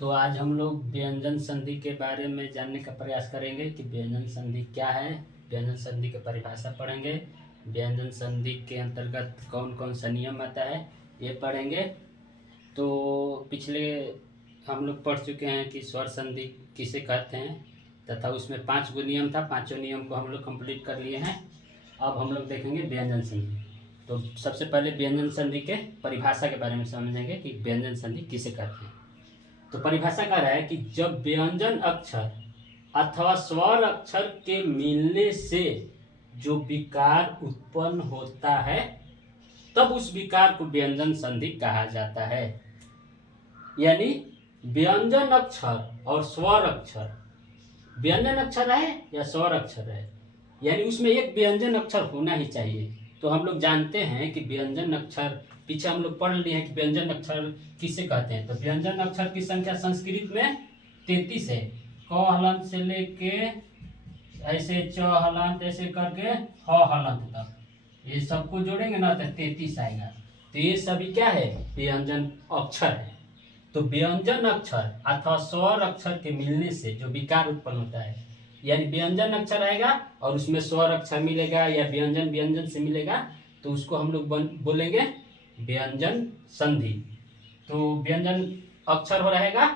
तो आज हम लोग व्यंजन संधि के बारे में जानने का प्रयास करेंगे कि व्यंजन संधि क्या है। व्यंजन संधि की परिभाषा पढ़ेंगे। व्यंजन संधि के अंतर्गत कौन कौन सा नियम आता है ये पढ़ेंगे। तो पिछले हम लोग पढ़ चुके हैं कि स्वर संधि किसे कहते हैं तथा उसमें 5 गो नियम था। 5 नियम को हम लोग कंप्लीट कर लिए हैं। अब हम लोग देखेंगे व्यंजन संधि। तो सबसे पहले व्यंजन संधि के परिभाषा के बारे में समझेंगे कि व्यंजन संधि किसे कहते हैं। तो परिभाषा कह रहा है कि जब व्यंजन अक्षर अथवा स्वर अक्षर के मिलने से जो विकार उत्पन्न होता है तब उस विकार को व्यंजन संधि कहा जाता है। यानी व्यंजन अक्षर और स्वर अक्षर, व्यंजन अक्षर है या स्वर अक्षर है, यानी उसमें एक व्यंजन अक्षर होना ही चाहिए। तो हम लोग जानते हैं कि व्यंजन अक्षर, पीछे हम लोग पढ़ लिए हैं कि व्यंजन अक्षर किसे कहते हैं। तो व्यंजन अक्षर की संख्या संस्कृत में 33 है। क हलंत से लेके ऐसे च हलंत ऐसे करके ह हलंत तक, ये सबको जोड़ेंगे ना तो 33 आएगा। तो ये सभी क्या है, व्यंजन अक्षर है। तो व्यंजन अक्षर अथवा स्वर अक्षर के मिलने से जो विकार उत्पन्न होता है, यानी व्यंजन अक्षर आएगा और उसमें स्वर अक्षर मिलेगा या व्यंजन व्यंजन से मिलेगा, तो उसको हम लोग बोलेंगे व्यंजन संधि। तो व्यंजन अक्षर हो रहेगा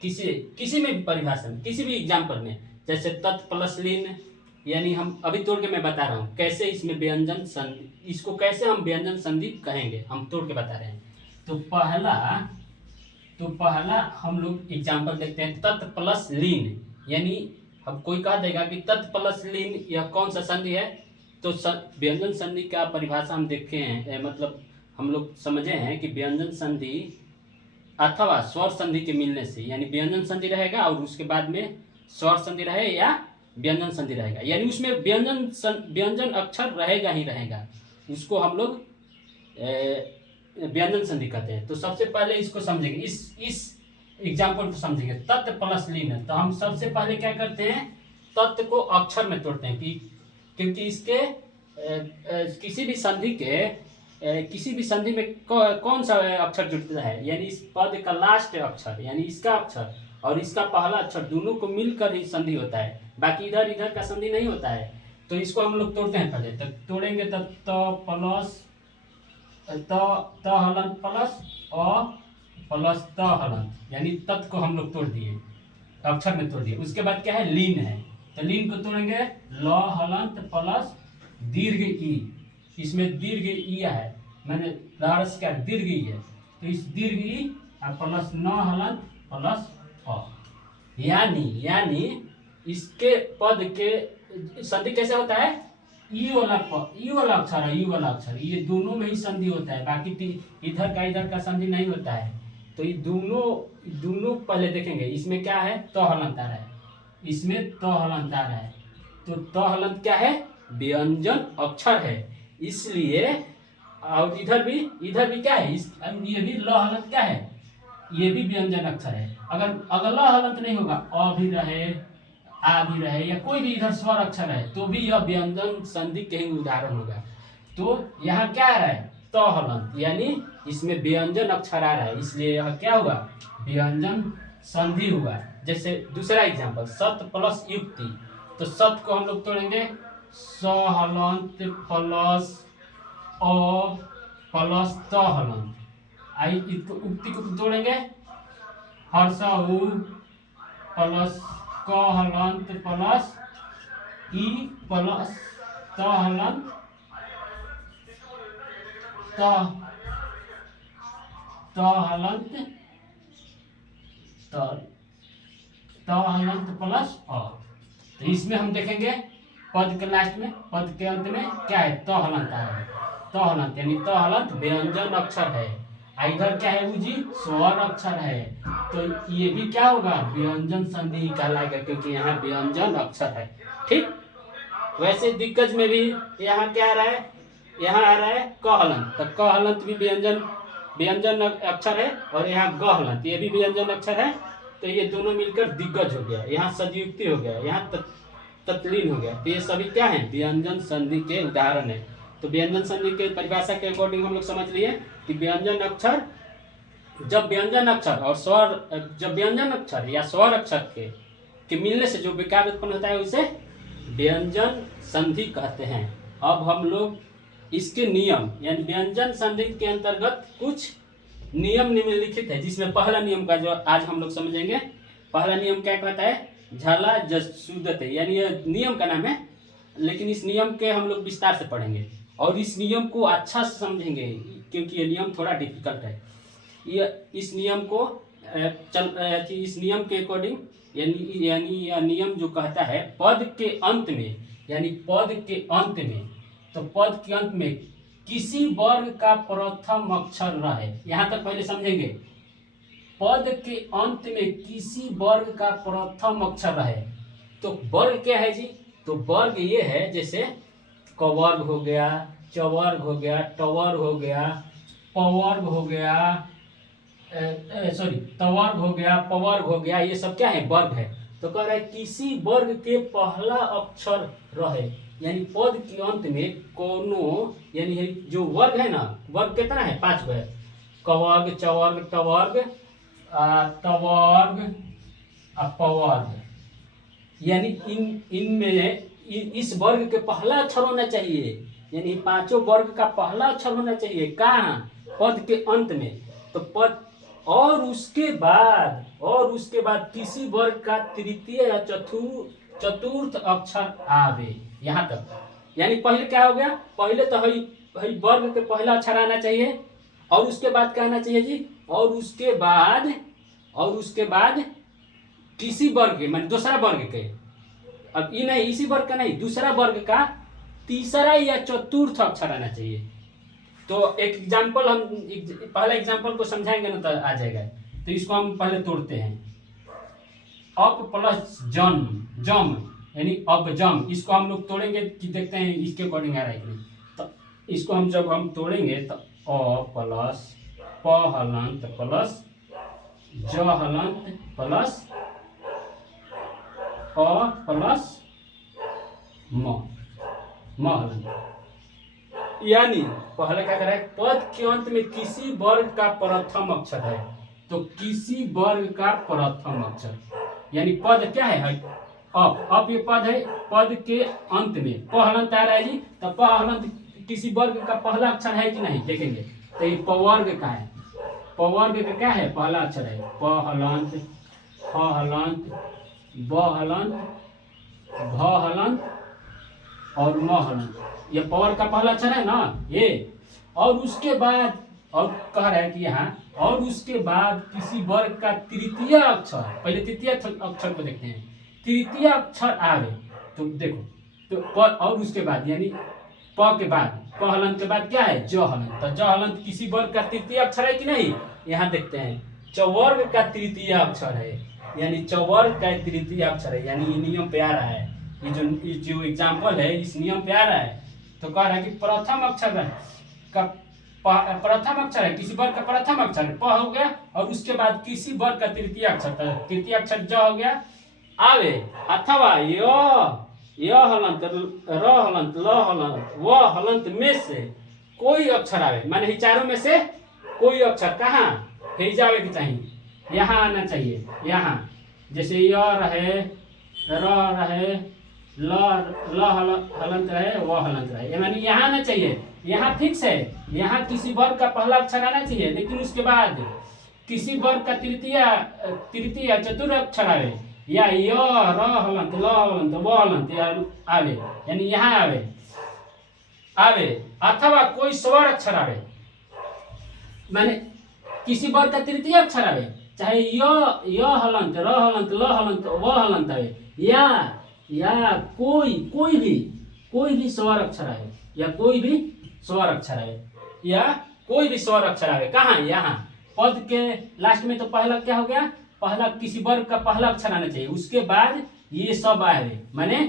किसी में भी परिभाषा में, किसी भी एग्जाम्पल में, जैसे तत् प्लस लीन, यानी हम अभी तोड़ के मैं बता रहा हूँ कैसे इसमें व्यंजन संधि, इसको कैसे हम व्यंजन संधि कहेंगे, हम तोड़ के बता रहे हैं। तो पहला हम लोग एग्जाम्पल देखते हैं तत् प्लस लीन। यानी अब कोई कह देगा कि तत् प्लस लीन यह कौन सा संधि है, तो व्यंजन संधि का परिभाषा हम देखे हैं, मतलब हम लोग समझे हैं कि व्यंजन संधि अथवा स्वर संधि के मिलने से, यानी व्यंजन संधि रहेगा और उसके बाद में स्वर संधि रहे या व्यंजन संधि रहेगा, यानी उसमें व्यंजन अक्षर रहेगा ही रहेगा, उसको हम लोग व्यंजन संधि कहते हैं। तो सबसे पहले इसको समझेंगे, इस एग्जाम्पल को समझेंगे। तत् प्लस लीन, तो हम सबसे पहले क्या करते हैं, तत्व को अक्षर में तोड़ते हैं क्योंकि इसके किसी भी संधि में कौन सा अक्षर जुड़ता है, यानी इस पद का लास्ट अक्षर, यानी इसका अक्षर और इसका पहला अक्षर दोनों को मिलकर ही संधि होता है, बाकी इधर इधर का संधि नहीं होता है। तो इसको हम लोग तोड़ते हैं। पहले तक तोड़ेंगे तब त प्लस त हलंत प्लस अ प्लस त हलंत, यानी तत् को हम लोग तोड़ दिए, अक्षर में तोड़ दिए। उसके बाद क्या है, लीन है। तो लीन को तोड़ेंगे ल हलंत प्लस दीर्घ ई, इसमें दीर्घ ई है, मैंने लारस क्या दीर्घ ई है, तो इस दीर्घ ई और प्लस न हलंत प्लस अ, यानी इसके पद के संधि कैसे होता है, ई वाला अक्षर है, ई वाला अक्षर, ये दोनों में ही संधि होता है, बाकी इधर का संधि नहीं होता है। तो ये दोनों पहले देखेंगे। इसमें क्या है, तो हलंत आ रहा है, इसमें तो हलंत आ रहा है। तो हलंत क्या है, व्यंजन अक्षर है, इसलिए। और इधर भी क्या है, ये भी ल हलंत क्या है, ये भी व्यंजन अक्षर है। अगर ल हलंत नहीं होगा, अ भी रहे, आ भी रहे, या कोई भी इधर स्वर अक्षर है, तो भी यह व्यंजन संधि के ही उदाहरण होगा। तो यहाँ क्या आ रहा है, तो हलंत, यानी इसमें व्यंजन अक्षर आ रहा है, इसलिए यह क्या हुआ, व्यंजन संधि हुआ। जैसे दूसरा एग्जांपल, सत प्लस युक्ति। तो सत को हम लोग तोड़ेंगे स हलंत प्लस अ प्लस त हलंत, आई इसको उक्ति को तोड़ेंगे हर्ष उ प्लस क हलंत प्लस ई प्लस त हलंत प्लस अ। तो इसमें हम देखेंगे पद के लास्ट में, पद के अंत में क्या है, तो हलंत आ रहा है। तो हलंत यानी तो हलंत व्यंजन अक्षर है, इधर क्या है उजी, स्वर अक्षर है। तो ये भी क्या होगा, व्यंजन संधि कहलाएगा, क्योंकि यहाँ व्यंजन अक्षर है। ठीक, वैसे दिग्गज में भी यहाँ क्या आ रहा है, यहाँ आ रहा है क हलंत, तो क हलंत भी व्यंजन अक्षर है, और यहाँ ग हलंत ये भी व्यंजन अक्षर है। तो ये दोनों मिलकर दिग्गज हो गया, यहाँ सदयुक्ति हो गया, यहाँ तत्लीन हो गया। तो ये सभी क्या है, व्यंजन संधि के उदाहरण है। तो व्यंजन संधि के परिभाषा के अकॉर्डिंग हम लोग समझ लिए कि व्यंजन अक्षर जब व्यंजन अक्षर और स्वर, जब व्यंजन अक्षर या स्वर अक्षर के मिलने से जो विकार उत्पन्न होता है उसे व्यंजन संधि कहते हैं। अब हम लोग इसके नियम यानी व्यंजन संधि के अंतर्गत कुछ नियम निम्नलिखित है, जिसमें पहला नियम का जो आज हम लोग समझेंगे। पहला नियम क्या कहता है? झला जसुदते, यानी यह नियम का नाम है, लेकिन इस नियम के हम लोग विस्तार से पढ़ेंगे और इस नियम को अच्छा से समझेंगे, क्योंकि ये नियम थोड़ा डिफिकल्ट है। इस नियम को इस नियम के अकॉर्डिंग यानी यह नियम जो कहता है पद के अंत में, यानी पद के अंत में, तो पद के अंत में किसी वर्ग का प्रथम अक्षर रहे। यहाँ तक पहले समझेंगे। पद के अंत में किसी वर्ग का प्रथम अक्षर रहे, तो वर्ग क्या है जी? तो वर्ग ये है, जैसे कवर्ग हो गया, चवर्ग हो गया, टवर्ग हो गया, पवर्ग हो गया, तवर्ग हो गया, पवर्ग हो गया, ये सब क्या है? वर्ग है। तो कह रहा है किसी वर्ग के पहला अक्षर रहे, यानी पद के अंत में कोनो, यानी जो वर्ग है ना, वर्ग कितना है? 5 है। कवर्ग, चवर्ग, टवर्ग, तवर्ग, पवर्ग, यानी इनमें इस वर्ग के पहला अक्षर होना चाहिए, यानी 5 वर्ग का पहला अक्षर होना चाहिए। कहाँ? पद के अंत में। तो पद और उसके बाद किसी वर्ग का तृतीय या चतुर्थ अक्षर आवे, यहाँ तक। यानी पहले क्या हो गया? पहले तो हई वर्ग के पहला अक्षर आना चाहिए, और उसके बाद क्या आना चाहिए जी? और उसके बाद किसी वर्ग के, मान दूसरा वर्ग के, अब ये नहीं, इसी वर्ग का नहीं, दूसरा वर्ग का तीसरा या चतुर्थ अक्षर आना चाहिए। तो एक एग्जाम्पल, हम पहला एग्जाम्पल को समझाएंगे ना तो आ जाएगा। तो इसको हम पहले तोड़ते हैं। अप प्लस जम यानी अब जम, इसको हम लोग तोड़ेंगे कि देखते हैं इसके अकॉर्डिंग आ रहा है कि नहीं। तो इसको जब हम तोड़ेंगे तो अ प्लस प हलंत प्लस ज हलंत प्लस अ प्लस म हलंत, यानी पहले क्या कर रहा है? पद के अंत में किसी वर्ग का प्रथम अक्षर है, तो किसी वर्ग का प्रथम अक्षर, यानी पद क्या है? अप ये पद है। पद के अंत में प हलंत आ रहा है जी, तो प हलंत किसी वर्ग का पहला अक्षर है कि नहीं, देखेंगे। तो ये पवर्ग का है। पवर्ग का क्या है? पहला अक्षर है। प हलंत, फ हलंत, ब हलंत, भ हलंत और म हलंत, ये पवर का पहला अक्षर है ना ये। और उसके बाद, और कह रहा है कि यहाँ, और उसके बाद किसी वर्ग का तृतीय अक्षर, पहले तृतीय अक्षर को देखते हैं। तृतीय अक्षर आवे, तो देखो, तो और उसके बाद यानी प के बाद, प हलंत के बाद क्या है? ज हलंत। तो ज हलंत किसी वर्ग का तृतीय अक्षर है कि नहीं? यहाँ देखते हैं, चवर्ग का तृतीय अक्षर है, यानी चवर्ग का तृतीय अक्षर है, यानी ये नियम पे आ रहा है। ये जो एग्जाम्पल है इस नियम पे आ रहा है। तो कह रहा है कि प्रथम अक्षर का प्रथम अक्षर है, किसी वर्ग का प्रथम अक्षर प हो गया, और उसके बाद किसी वर्ग का तृतीय अक्षर, तृतीय अक्षर ज हो गया, आवे, अथवा य हलंत, र हलंत, ल हलंत, व हलंत में से कोई अक्षर आवे, माने ही चारों में से कोई अक्षर कहाँ भेज जावे के चाहिए? यहाँ आना चाहिए। यहाँ जैसे य रहे, र रहे, ल हलंत रहे, व हलंत रहे, यानी यहाँ आना चाहिए। यहाँ फिक्स है, यहाँ किसी वर्ग का पहला अक्षर आना चाहिए, लेकिन उसके बाद किसी वर्ग का तृतीय चतुर्थ अक्षर आवे, या य र हलंत, ल हलंत, व हलंत आवे, यानी यहाँ आवे, अथवा कोई स्वर अक्षर आवे, माने किसी वर्ग का तृतीय अक्षर आवे, चाहे य हलंत, र हलंत, ल हलंत, व हलंत आवे, या कोई भी स्वर अक्षर आवे, या कोई भी स्वर अक्षर आवे, या कोई भी स्वर अक्षर आवे। कहाँ? यहाँ पद के लास्ट में। तो पहला क्या हो गया? पहला किसी वर्ग का पहला अक्षर आना चाहिए, उसके बाद ये सब आवे, माने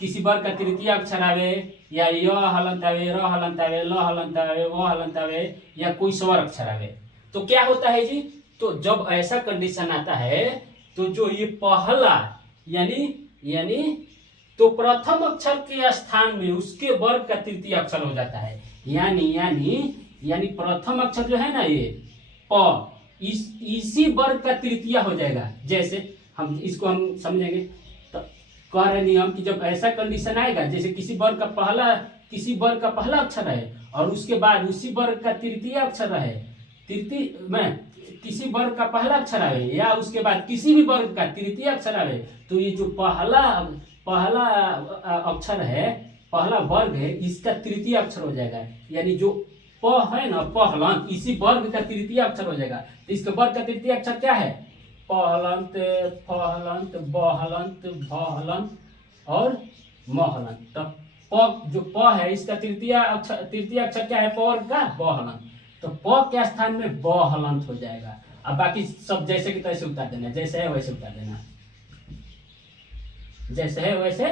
किसी वर्ग का तृतीय अक्षर आवे, या य हलंत आवे, र हलंत आवे, ल हलंत आवे, व हलंत आवे, या कोई स्वर अक्षर आवे। तो क्या होता है जी? तो जब ऐसा कंडीशन आता है, तो जो ये पहला यानी तो प्रथम अक्षर के स्थान में उसके वर्ग का तृतीय अक्षर हो जाता है। यानी प्रथम अक्षर जो है ना, ये प, इसी वर्ग का तृतीय हो जाएगा। जैसे हम समझेंगे तो कह रहे नियम कि जब ऐसा कंडीशन आएगा, जैसे किसी वर्ग का पहला अक्षर है और उसके बाद उसी वर्ग का तृतीय अक्षर है, तृतीय में किसी वर्ग का पहला अक्षर आवे या उसके बाद किसी भी वर्ग का तृतीय अक्षर आवे, तो ये जो पहला अक्षर है, पहला वर्ग है, इसका तृतीय अक्षर हो जाएगा। यानी जो प है ना, पहलंत, इसी वर्ग का तृतीय अक्षर हो जाएगा। तो इसके वर्ग का तृतीय अक्षर क्या है? पहलंत, फहलंत, बहलंत, भहलंत और महलंत। तो प जो प है, इसका तृतीय अक्षर क्या है? प वर्ग का बहलंत। तो प के स्थान में बहलंत हो जाएगा। अब बाकी सब जैसे कि तैसे उतार देना, जैसे है वैसे उतार देना, जैसे है वैसे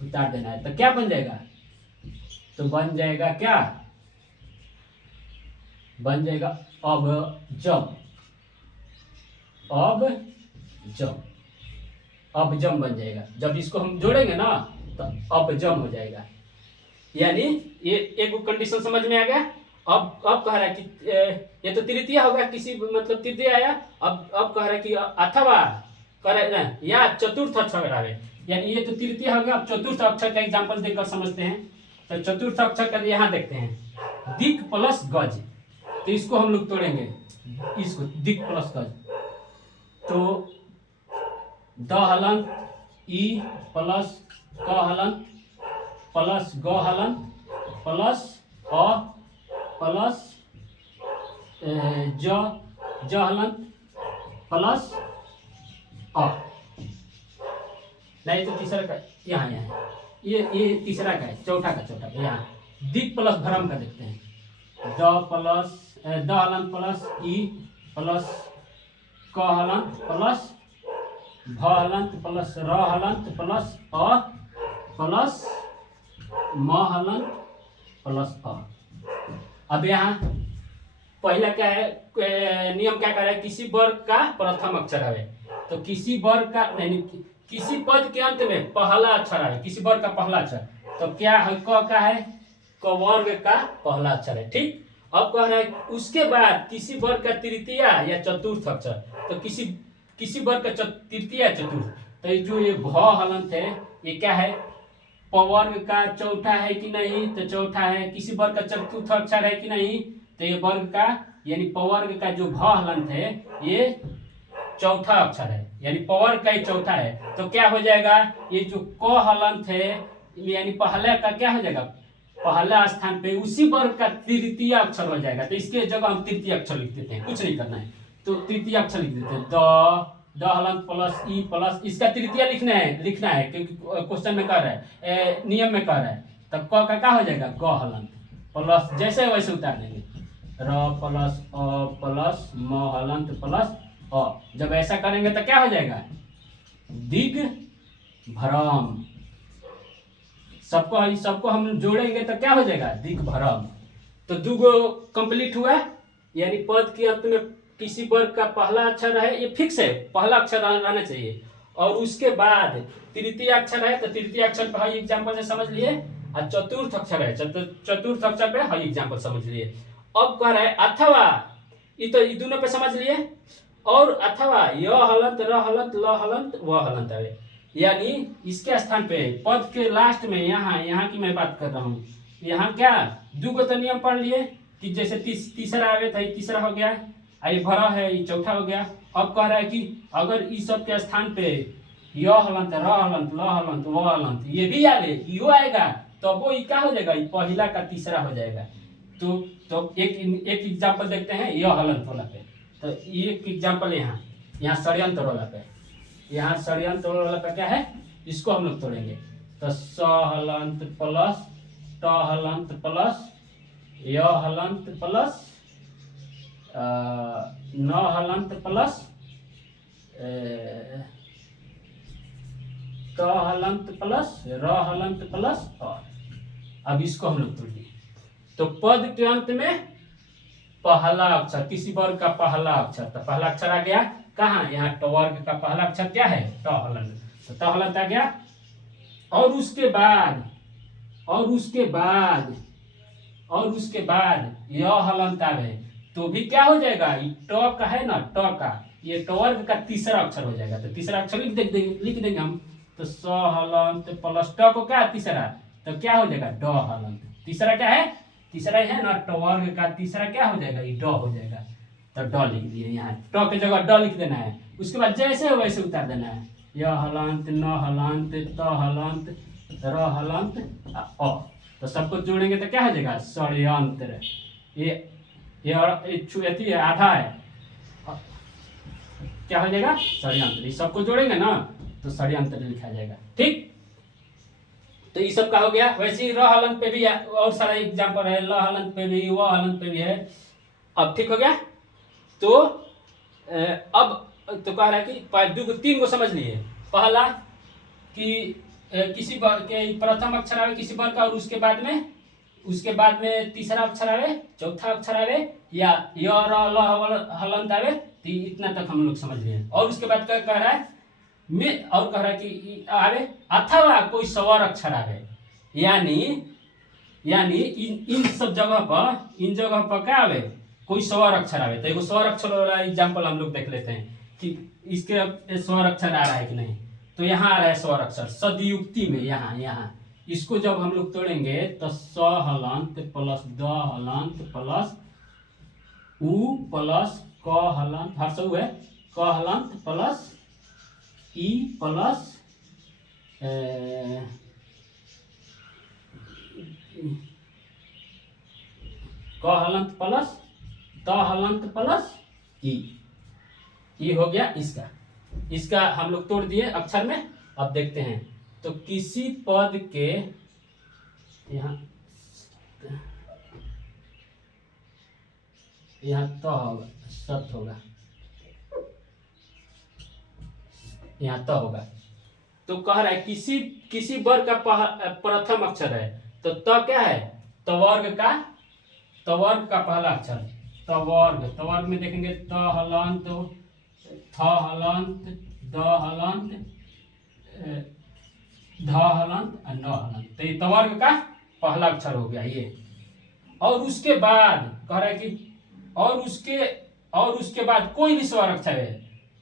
उतार देना है। तो क्या बन जाएगा? तो बन जाएगा क्या? बन जाएगा अब जम बन जाएगा। जब इसको हम जोड़ेंगे ना तो अब जम हो जाएगा। यानी ये एक कंडीशन समझ में आ गया। अब कह रहा है कि ये तो तृतीय होगा, किसी मतलब तृतीय आया। अब कह रहा है कि अथवा कह रहे ना या चतुर्थ अक्षर आवे, यानी ये तो तृतीय होगा। अब चतुर्थ अक्षर का एग्जांपल देकर समझते हैं। तो चतुर्थ अक्षर का यहाँ देखते हैं, दिक प्लस गज। तो इसको हम लोग तोड़ेंगे, इसको दिक प्लस गज। तो द हलंत, ई प्लस क हलंत प्लस ग हलंत प्लस अ प्लस ज हलंत प्लस अ। नहीं तो तीसरा का यहाँ ये तीसरा का है, चौथा का यहाँ दिक प्लस भ्रम का देखते हैं। द हलंत प्लस ई प्लस क हलंत प्लस भ हलंत प्लस र हलंत प्लस अ प्लस म हलंत प्लस अ। अब यहाँ पहला क्या है, नियम क्या कर रहा है? किसी वर्ग का प्रथम अक्षर आवे। तो किसी वर्ग का नहीं, किसी पद के अंत में पहला अक्षर आवे, किसी वर्ग का पहला अक्षर। तो क्या है? क का है, क वर्ग का पहला अक्षर है। ठीक। अब कह रहा है उसके बाद किसी वर्ग का तृतीय या चतुर्थ अक्षर। तो किसी वर्ग का तृतीय या चतुर्थ। तो जो ये भ हलंत है, ये क्या है? प वर्ग का चौथा है कि नहीं? तो चौथा है। किसी वर्ग का चतुर्थ अक्षर है कि नहीं? तो ये वर्ग का यानी प वर्ग का जो भ हलंत है, ये चौथा अक्षर है, यानी प वर्ग का ही चौथा है। तो क्या हो जाएगा? ये जो क हलंत है, यानी पहला का क्या हो जाएगा? पहला स्थान पे उसी वर्ग का तृतीय अक्षर हो जाएगा। तो इसके जगह हम तृतीय अक्षर लिख देते हैं, कुछ नहीं करना है। तो तृतीय अक्षर लिख देते हैं, द हलंत प्लस ई प्लस, इसका तृतीय लिखना है क्योंकि क्वेश्चन में कह रहा है, नियम में कह रहा है। तब क का क्या हो जाएगा? ग हलंत प्लस, जैसे वैसे उतार देंगे, र प्लस अ प्लस म हलंत प्लस अ। जब ऐसा करेंगे तो क्या हो जाएगा? दिग भ्रम। सबको हम जोड़ेंगे तो क्या हो जाएगा? दिग भ्रम। तो दुगो कंप्लीट हुआ, यानी पद के अंत में किसी वर्ग का पहला अक्षर है, ये फिक्स है, पहला अक्षर रहना चाहिए। और उसके बाद तृतीय अक्षर है, तो तृतीय अक्षर पे हई एग्जाम्पल से समझ लिए। और चतुर्थ अक्षर है, चतुर्थ अक्षर पे हई एग्जाम्पल समझ लिए। अब कह रहा है अथवा, ये दोनों पे समझ लिए। और अथवा य हलंत, र हलंत, ल हलंत, व हलंत आवे, यानी इसके स्थान पे पद के लास्ट में यहाँ की मैं बात कर रहा हूँ। यहाँ क्या दुगो तो नियम पढ़ लिए कि जैसे तीसरा आवे तो तीसरा हो गया, ये भरा है, ये चौथा हो गया। अब कह रहा है कि अगर इस सब के स्थान पे य हलंत, र हलंत, ल हलंत, व हलंत ये भी आवे, यो आएगा, तो वो क्या हो जाएगा? ये पहला का तीसरा हो जाएगा। तो एक एग्जाम्पल देखते हैं य हलंत वाला पे। तो एक एग्जाम्पल यहाँ षड्यंत्र वाला पे, यहाँ षड्यंत्र वाला पे क्या है? इसको हम लोग तोड़ेंगे। तो स हलंत प्लस ट हलंत प्लस य हलंत प्लस न हलंत प्लस क हलंत प्लस र हलंत प्लस अ। अब इसको हम लोग तोड़ दिए। तो पद के अंत में पहला अक्षर, किसी वर्ग का पहला अक्षर, तो पहला अक्षर आ गया कहाँ? यहाँ ट वर्ग का पहला अक्षर क्या है? ट हलंत। तो ट हलंत आ गया। और उसके बाद य हलंत आवे। तो भी क्या हो जाएगा, ये ट का है ना, ट का, ये ट वर्ग का तीसरा अक्षर हो जाएगा। तो तीसरा अक्षर लिख देंगे हम। तो स हलंत प्लस ट को क्या तीसरा, तो क्या हो जाएगा ड हलंत। तीसरा क्या है, तीसरा है ना ट वर्ग का तीसरा क्या हो जाएगा, ये ड हो जाएगा। तो ड लिख दिए यहाँ, ट की जगह ड लिख देना है। उसके बाद जैसे हो वैसे उतार देना है। य हलंत न हलंत त हलंत र हलंत अ। तो सबको जोड़ेंगे तो क्या हो जाएगा षड्यंत्र। ये आधा है, क्या हो जाएगा षड्यंत्र। ये सबको जोड़ेंगे ना तो षड्यंत्र लिखा जाएगा। ठीक, तो ये सब का हो गया। वैसे ही र हलंत पे भी और सारा एग्जाम्पल है, ल हलंत पे भी, व हलंत पे भी है। अब ठीक हो गया। तो अब तो कह रहा है कि तीन को समझ लिए। पहला कि किसी के प्रथम अक्षर आवे किसी वर्ग का, और उसके बाद में तीसरा अक्षर आवे, चौथा अक्षर आवे, या य र ल हलंत आवे। तो इतना तक हम लोग समझ लिए। और उसके बाद क्या कह रहा है, और कह रहा है कि आवे अथवा कोई स्वर अक्षर आवे। यानी इन सब जगह पर, इन जगह पर क्या आवे, कोई स्वर अक्षर आवे। तो एक स्वर अक्षर वाला एग्जाम्पल हम लोग देख लेते हैं कि इसके स्वर अक्षर आ रहा है कि नहीं। तो यहाँ आ रहा है स्वर अक्षर सदयुक्ति में, यहाँ इसको जब हम लोग तोड़ेंगे तो स हलंत प्लस द हलंत प्लस उ प्लस क हलंत, हर्षऊ है, क हलंत प्लस ई प्लस क हलंत प्लस त हलंत प्लस ई हो गया इसका हम लोग तोड़ दिए अक्षर में। अब देखते हैं तो किसी पद के यहाँ तो होगा, सत होगा, यहाँ तो होगा। तो कह रहा है किसी वर्ग का प्रथम अक्षर है। तो त क्या है, तवर्ग का पहला अक्षर तवर्ग में देखेंगे त हलंत, थ हलंत, द हलंत, ध हलंत और न हलंत। तो ये तवर्ग का पहला अक्षर हो गया ये। और उसके बाद कह रहा है कि और उसके बाद कोई भी स्वर अक्षर है।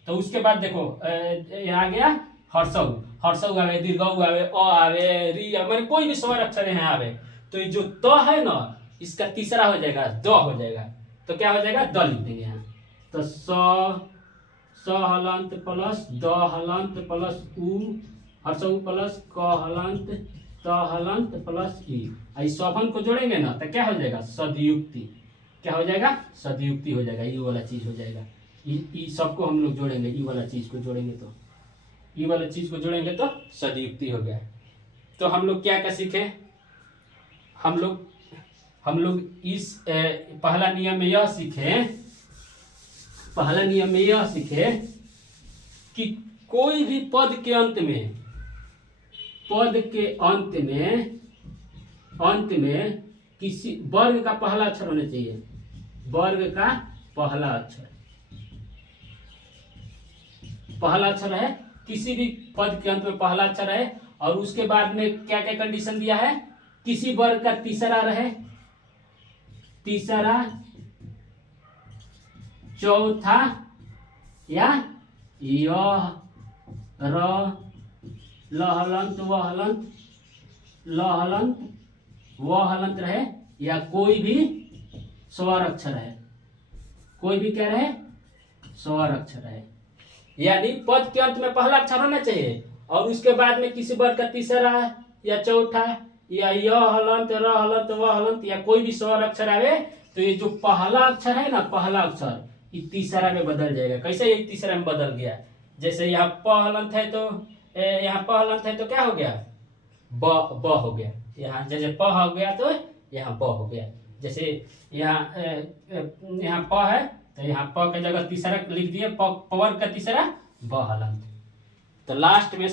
तो उसके बाद देखो यहाँ आ गया हर्षऊ आवे, दीर्घऊ आवे, अ आवे, री आवे, कोई भी स्वर अक्षर यहाँ आवे। तो ये जो त है ना, इसका तीसरा हो जाएगा द हो जाएगा। तो क्या हो जाएगा द लिख देंगे यहाँ। तो स हलंत प्लस द हलंत प्लस उ हर्षऊ प्लस क हलंत त हलंत प्लस ई। सफन को जोड़ेंगे ना तो क्या हो जाएगा सदयुक्ति। क्या हो जाएगा सदयुक्ति हो जाएगा, ई वाला चीज हो जाएगा। ई सबको हम लोग जोड़ेंगे, ई वाला चीज को जोड़ेंगे तो ई वाला चीज को जोड़ेंगे तो सदयुक्ति हो गया। तो हम लोग क्या क्या सीखे, हम लोग इस पहला नियम में यह सीखे कि कोई भी पद के अंत में किसी वर्ग का पहला अक्षर होना चाहिए। वर्ग का पहला अक्षर है, किसी भी पद के अंत में पहला अक्षर है। और उसके बाद में क्या क्या कंडीशन दिया है, किसी वर्ग का तीसरा रहे, तीसरा, चौथा, या यह र ल हलंत व हलंत, ल हलंत व हलंत रहे, या कोई भी स्वर अक्षर है, कोई भी क्या रहे स्वर अक्षर है। यानी पद के अंत में पहला अक्षर होना चाहिए और उसके बाद में किसी वर्ग का तीसरा या चौथा या य हलंत, र हलंत, व हलंत, या कोई भी स्वर अक्षर आवे। तो ये जो पहला अक्षर है ना, पहला अक्षर ये तीसरा में बदल जाएगा। कैसे ये तीसरा में बदल गया, जैसे यहाँ प हलंत है तो क्या हो गया ब हो गया। यहाँ जैसे प हो गया तो यहाँ ब हो गया। जैसे यहाँ प है तो यहाँ प की जगह तीसरा लिख दिए, पवर्ग का तीसरा ब हलंत। तो लास्ट में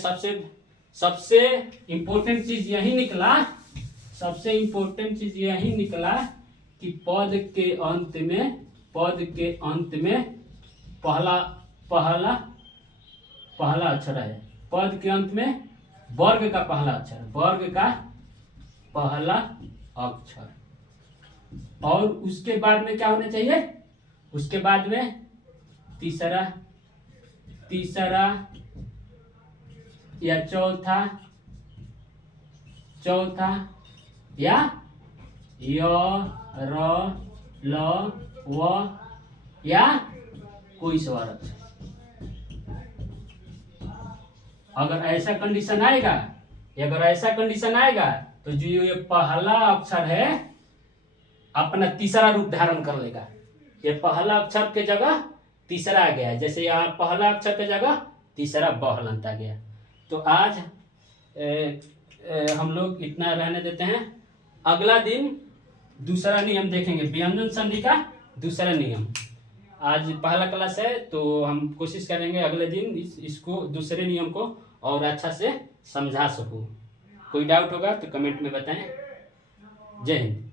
सबसे इम्पोर्टेंट चीज यही निकला कि पद के अंत में पहला अक्षर है। पद के अंत में वर्ग का पहला अक्षर, और उसके बाद में क्या होना चाहिए उसके बाद में तीसरा या चौथा या य र ल व या कोई स्वर अक्षर। अगर ऐसा कंडीशन आएगा तो जो ये पहला अक्षर है अपना तीसरा रूप धारण कर लेगा। ये पहला अक्षर के जगह तीसरा आ गया, जैसे यहाँ पहला अक्षर के जगह तीसरा ब हलंत आ गया। तो आज हम लोग इतना रहने देते हैं। अगला दिन दूसरा नियम देखेंगे, व्यंजन संधि का दूसरा नियम। आज पहला क्लास है तो हम कोशिश करेंगे अगले दिन इसको दूसरे नियम को और अच्छा से समझा सकूं। कोई डाउट होगा तो कमेंट में बताएं। जय हिंद।